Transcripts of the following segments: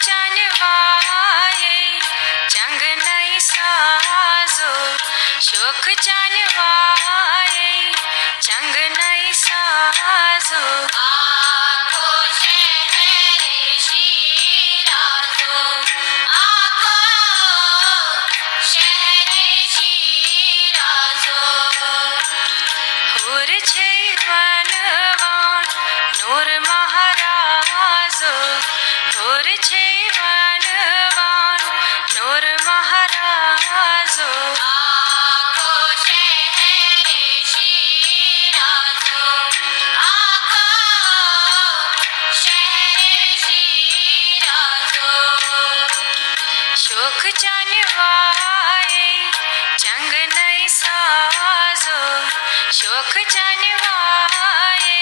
जानवाए जंग नहीं साजो शोक जानवाए जंग नहीं साजो आखो शहर शिराजो आखो शहर शिराजो होर छे वनवान नूर महाराजो होर छे वनवान नूर महाराजो आखो शहर शिराजो आखो शहर शिराजो शोक जानवाए जंग नहीं साजो शोक जानवाए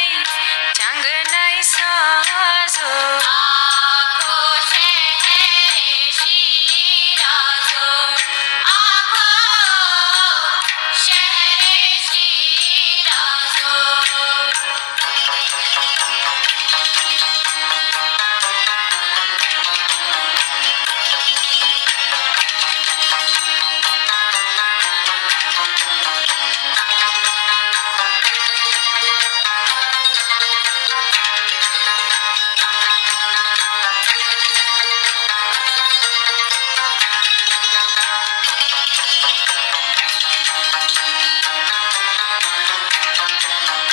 जंग नहीं साजो आखो शहर शिराजो आखो शहर शिराजो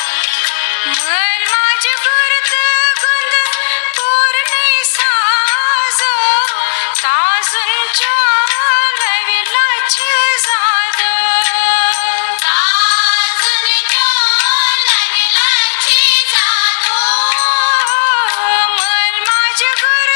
मल माझ गुरत गुंद पूर्णे साजो ताजुन लविलाच जादो ताजुन लविलाच जादो मल माझ गुरत